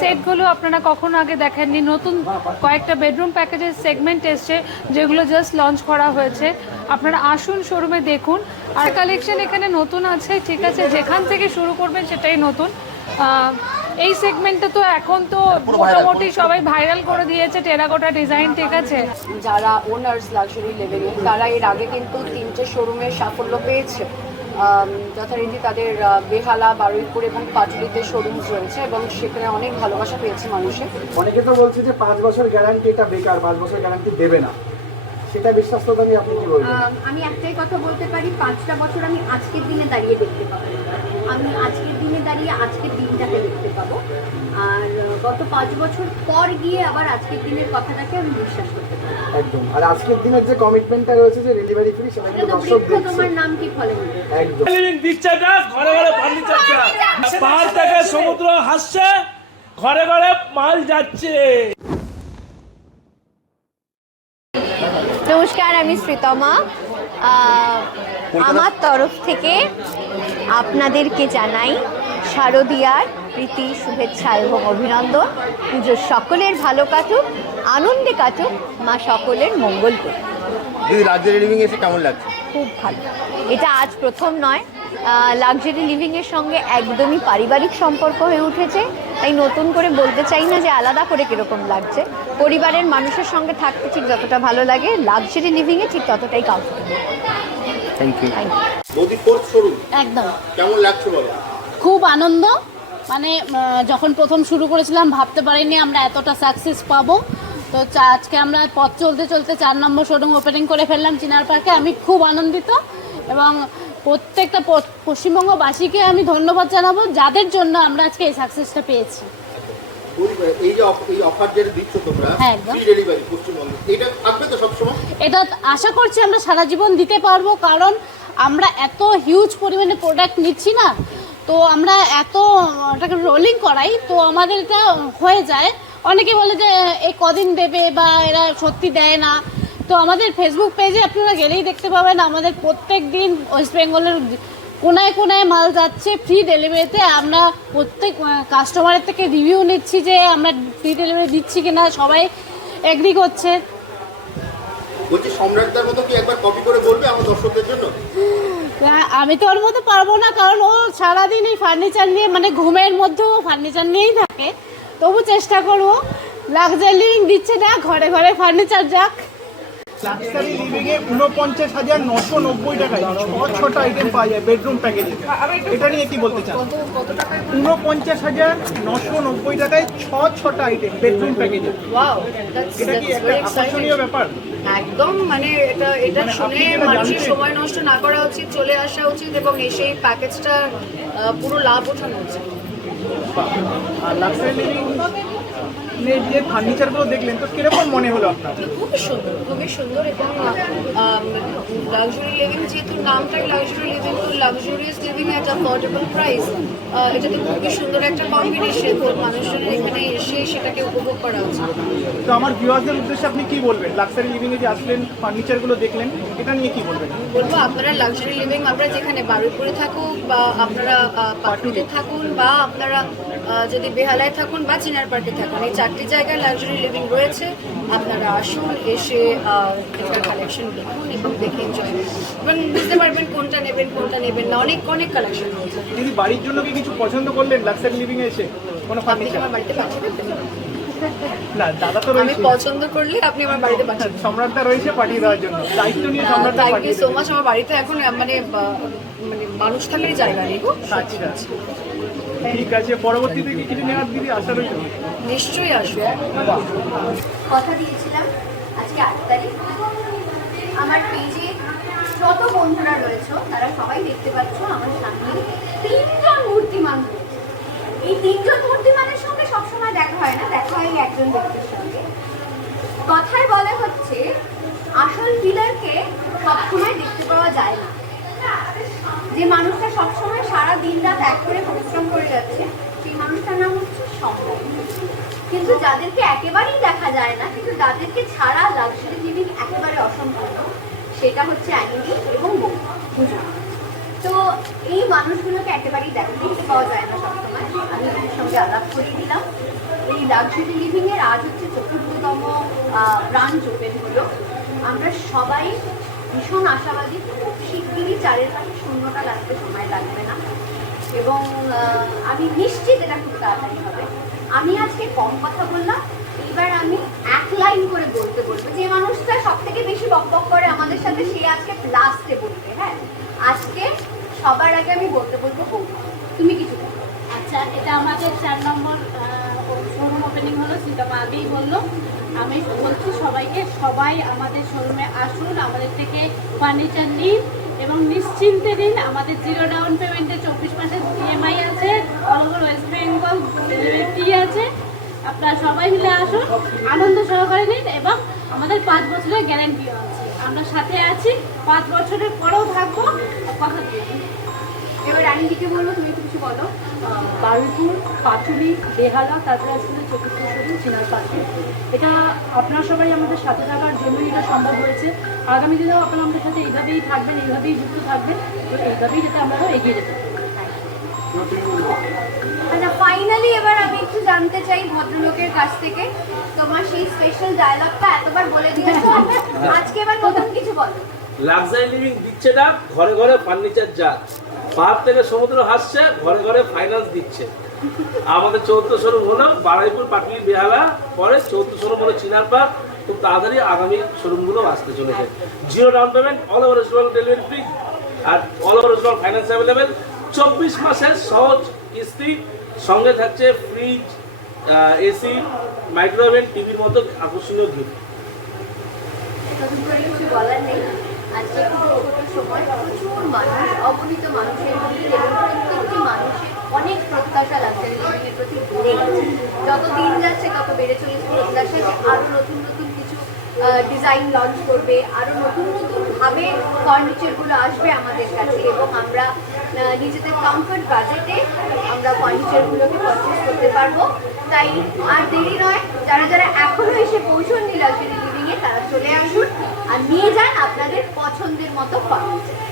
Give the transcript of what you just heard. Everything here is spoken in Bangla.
সেটগুলো আপনারা কখনো আগে দেখেননি। নতুন কয়েকটা বেডরুম প্যাকেজের সেগমেন্ট এসছে যেগুলো জাস্ট লঞ্চ করা হয়েছে। আপনারা আসুন শোরুমে দেখুন। আর কালেকশন এখানে নতুন আছে ঠিক আছে যেখান থেকে শুরু করবেন সেটাই নতুন। এই সেগমেন্টে তো এখন তো মোটামুটি সবাই ভাইরাল করে দিয়েছে টেরাকোটা ডিজাইন ঠিক আছে? যারা ওনার্স লাক্সারি লেভেলে তারা এর আগে কিন্তু তিনটে শোরুমে সাফল্য পেয়েছে। যথারীতি তাদের বেহালা, বারুইপুর এবং পাটুলিতে শোরুম রয়েছে এবং সেখানে অনেক ভালোবাসা পেয়েছে মানুষের অনেকে তো বলছে যে পাঁচ বছর গ্যারান্টি এটা বেকার, পাঁচ বছর গ্যারান্টি দেবে না। সেটা বিশ্বাসতা নিয়ে আপনি কি বলবেন? আমি একটাই কথা বলতে পারি পাঁচটা বছর আমি আজকের দিনে দাঁড়িয়ে দেখতে পাবো। আমি আজকের দিনে দাঁড়িয়ে আজকের দিনটাকে দেখতে পাবো। আর গত পাঁচ বছর পর গিয়ে আবার আজকের দিনের কথাটাকে আমি বিশ্বাস করতে পারি। একদম। আর আজকের দিনের যে কমিটমেন্টটা রয়েছে যে ডেলিভারি ফ্রি সেটা এটা কিন্তু দর্শক দেখছে তোমার নাম কি ফলে একদম। দিচ্ছে না ঘরে ঘরে ফার্নিচার পাহাড় থেকে সমুদ্র হাসছে ঘরে ঘরে মাল যাচ্ছে। আমি শ্রীতমা। আমার তরফ থেকে আপনাদেরকে জানাই শারদীয়ার প্রীতি শুভেচ্ছা এবং অভিনন্দন। পুজোর সকলের ভালো কাটুক আনন্দে কাটুক মা সকলের মঙ্গল করুক। কেমন লাগছে? খুব ভালো। এটা আজ প্রথম নয় লাক্সারি লিভিংয়ের সঙ্গে একদমই পারিবারিক সম্পর্ক হয়ে উঠেছে। তাই নতুন করে বলতে চাই না যে আলাদা করে কীরকম লাগছে। পরিবারের মানুষের সঙ্গে থাকতে ঠিক যতটা ভালো লাগে লাক্সারি লিভিংয়ে ঠিক ততটাই কমফোর্টেবল থ্যাংক ইউ একদম। কেমন লাগছে বলো? খুব আনন্দ। মানে যখন প্রথম শুরু করেছিলাম ভাবতে পারিনি আমরা এতটা সাকসেস পাবো। তো আজকে আমরা পথ চলতে চলতে চার নম্বর শোরুম ওপেনিং করে ফেললাম চিনার পার্কে আমি খুব আনন্দিত এবং প্রত্যেকটা পশ্চিমবঙ্গবাসীকে আমি ধন্যবাদ জানাব যাদের জন্য আমরা আজকে এই সাকসেসটা পেয়েছি। হ্যাঁ, এটা আশা করছি আমরা সারা জীবন দিতে পারব কারণ আমরা এত হিউজ পরিমাণে প্রোডাক্ট নিচ্ছি না তো আমরা এত ওটাকে রোলিং করাই তো আমাদের এটা হয়ে যায়। অনেকে বলে যে এই কদিন দেবে বা এরা সত্যি দেয় না। তো আমাদের ফেসবুক পেজে আপনারা গেলেই দেখতে পাবেন আমাদের প্রত্যেক দিন ওয়েস্ট বেঙ্গলের কোনায় কোনায় মাল যাচ্ছে ফ্রি ডেলিভারিতে আমরা প্রত্যেক কাস্টমারের থেকে রিভিউ নিচ্ছি যে আমরা ফ্রি ডেলিভারি দিচ্ছি কিনা সবাই এগ্রি করছে। বলছি সম্রাটদার মতো কি একবার কপি করে বলবে আমার দর্শকদের জন্য? হ্যাঁ, আমি তো ওর মতো পারব না কারণ ও সারাদিন এই ফার্নিচার নিয়ে মানে ঘুমের মধ্যেও ফার্নিচার নিয়েই থাকে। তবু চেষ্টা করব লাক্সারি দিচ্ছে না ঘরে ঘরে ফার্নিচার যাক। লাক্সারি উনপঞ্চাশ হাজার নশো নব্বই টাকায় ছ ছটা আইটেম পাওয়া যায় বেডরুম প্যাকেজে এটা নিয়ে কি বলতে চান? উনপঞ্চাশ হাজার নশো নব্বই টাকায় ছ ছটা আইটেম বেডরুম প্যাকেজে এটা কি একটা আকর্ষণীয় ব্যাপার? একদম মানে এটা এটা মানে শুনে মানুষের সময় নষ্ট না করা উচিত চলে আসা উচিত এবং এসে এই প্যাকেজটা পুরো লাভ ওঠানো উচিত। আর লাক্সারি লিভিং যে ফার্নিচারগুলো দেখলেন, তো কীরকম মনে হলো আপনার? খুবই সুন্দর খুবই সুন্দর এবং লাক্সারি লিভিং যেহেতু নামটাই লাক্সারি লিভিং তো luxurious living at affordable price এটা তো খুবই সুন্দর একটা কম্বিনেশন মানুষজন এখানে এসে সেটাকে উপভোগ করা উচিত। তো আমার ভিউয়ারদের উদ্দেশ্যে আপনি কি বলবেন? লাক্সারি লিভিং এ যে আসলেন ফার্নিচারগুলো দেখলেন এটা নিয়ে কি বলবেন? বলব আপনারা লাক্সারি লিভিং আপনারা যেখানে বারুইপুরে থাকুক বা আপনারা আহ, পাটুলিতে থাকুন বা আপনারা যদি বেহালায় থাকুন বা চিনার পার্কে থাকুন এই চারটি জায়গায় লাক্সারি লিভিং রয়েছে। আপনারা আসুন এসে এখানকার কালেকশন দেখুন এবং দেখে এনজয় এবং বুঝতে পারবেন কোনটা নেবেন কোনটা নেবেন না অনেক অনেক কালেকশন রয়েছে। যদি বাড়ির জন্য কি কিছু পছন্দ করলেন লাক্সারি লিভিং এসে? কোনো আপনি কি আমার বাড়িতে পাঠিয়ে দেবেন না দাদা তো আমি পছন্দ করলে আপনি আমার বাড়িতে পাঠিয়ে দেবেন। সম্রাটদা রয়েছে পাঠিয়ে দেওয়ার জন্য। দায়িত্ব নিয়ে সম্রাটদা থ্যাংক ইউ সো মাচ আমার বাড়িতে এখন মানে মানে মানুষ থাকলেই জায়গা নেই গো আচ্ছা। ঠিক আছে পরবর্তীতে কি কিছু নেওয়ার দিদি আশা রয়েছে নিশ্চয়ই আসবে। কথা দিয়েছিলাম আজকে আট তারিখ। আমার পেজে যত বন্ধুরা রয়েছে তারা সবাই দেখতে পাচ্ছ আমার সামনে তিনজন মূর্তিমান। এই তিনজন মূর্তিমানের সঙ্গে সবসময় দেখা হয় না, দেখা হয় একজন ব্যক্তির সঙ্গে। কথায় বলা হচ্ছে, আসল ডিলারকে সবসময় দেখতে পাওয়া যায় না। যে মানুষটা সবসময় সারা দিন রাত এক করে পরিশ্রম করে যাচ্ছে, সেই মানুষটার নাম হচ্ছে সম্ভব কিন্তু যাদেরকে একেবারেই দেখা যায় না, কিন্তু যাদেরকে ছাড়া লাক্সারি লিভিং একেবারে অসম্ভব, সেটা হচ্ছে অ্যানিলি এবং তো এই মানুষগুলোকে একেবারেই দেখা দেখতে পাওয়া যায় না আমি তার সঙ্গে আলাপ করিয়ে দিলাম এই লাক্সারি লিভিং এর আজ হচ্ছে চতুর্থতম ব্রাঞ্চ ওপেন হলো। আমরা সবাই ভীষণ আশাবাদী, খুব শিগগিরই চারের পাশে শূন্যটা লাগতে সময় লাগবে না। এবং আমি নিশ্চিত এটা খুব তাড়াতাড়ি হবে। আমি আজকে কম কথা বললাম এবার আমি এক লাইন করে বলতে বলব। যে মানুষটা সব থেকে বেশি বক বক করে আমাদের সাথে, সে আজকে লাস্টে বলবে হ্যাঁ? আজকে সবার আগে আমি বলতে বলব তুমি কিছু এটা আমাদের চার নম্বর শোরুম ওপেনিং হলো সীতামা আগেই বলল। আমি বলছি সবাইকে, সবাই আমাদের শোরুমে আসুন, আমাদের থেকে ফার্নিচার নিন এবং নিশ্চিন্তে নিন, আমাদের জিরো ডাউন পেমেন্টে চব্বিশ মাসের ইএমআই আছে অল ওয়েস্ট বেঙ্গল ফ্রি আছে। আপনারা সবাই মিলে আসুন, আনন্দ সহকারে নিন এবং আমাদের পাঁচ বছরের গ্যারেন্টিও আছে। আমরা সাথে আছি, পাঁচ বছরের পরেও থাকব, কথা দিয়ে এবার রানীদিকে বলব তুমি কিছু বলো। বারুইপুর পাটুলি বেহালা তাছাড়া স্কুলের চতুর্থ শরীর চিনার পাশে। এটা আপনারা সবাই আমাদের সাথে থাকার জন্যই এটা সম্ভব হয়েছে। আগামী দিনেও আপনারা আমাদের সাথে এইভাবেই থাকবেন এইভাবেই যুক্ত থাকবেন তো এইভাবেই যাতে আমরাও এগিয়ে যেতে আচ্ছা ফাইনালি এবার আমি একটু জানতে চাই ভদ্রলোকের কাছ থেকে। তোমার সেই স্পেশাল ডায়লগটা এতবার বলে দিয়েছ। আজকে এবার নতুন কিছু বলো। লাক্সারি লিভিং দিচ্ছে না ঘরে ঘরে ফার্নিচার যাক পাহাড় থেকে সমুদ্র হাসছে, ঘরে ঘরে ফাইন্যান্স দিচ্ছে। আমাদের চৌদ্দ শোরুম হলো, বারাইপুর, পাটলি, বেহালা, পরে চৌদ্দ শোরুম হলো চিনার পার্ক খুব তাড়াতাড়ি আগামী শোরুমগুলো আসতে চলেছে। Zero down payment all over restaurant delivery free আর all over restaurant finance available চব্বিশ মাসের সহজ কিস্তি, সঙ্গে থাকছে ফ্রিজ এসি মাইক্রোওভেন টিভির মতো আকর্ষণীয় গিফট আজকে নতুন নতুন কিছু ডিজাইন আসবে আমাদের কাছে এবং আমরা নিজেদের কমফর্ট বাজেটে আমরা ফার্নিচারগুলোকে পারচেস করতে পারব। তাই আর দেরি নয়, যারা যারা এখনও এসে পৌঁছননি লাক্সারি লিভিং তারা চলে আসুন আর নিয়ে যান আপনাদের পছন্দের মতো ফার্নিচার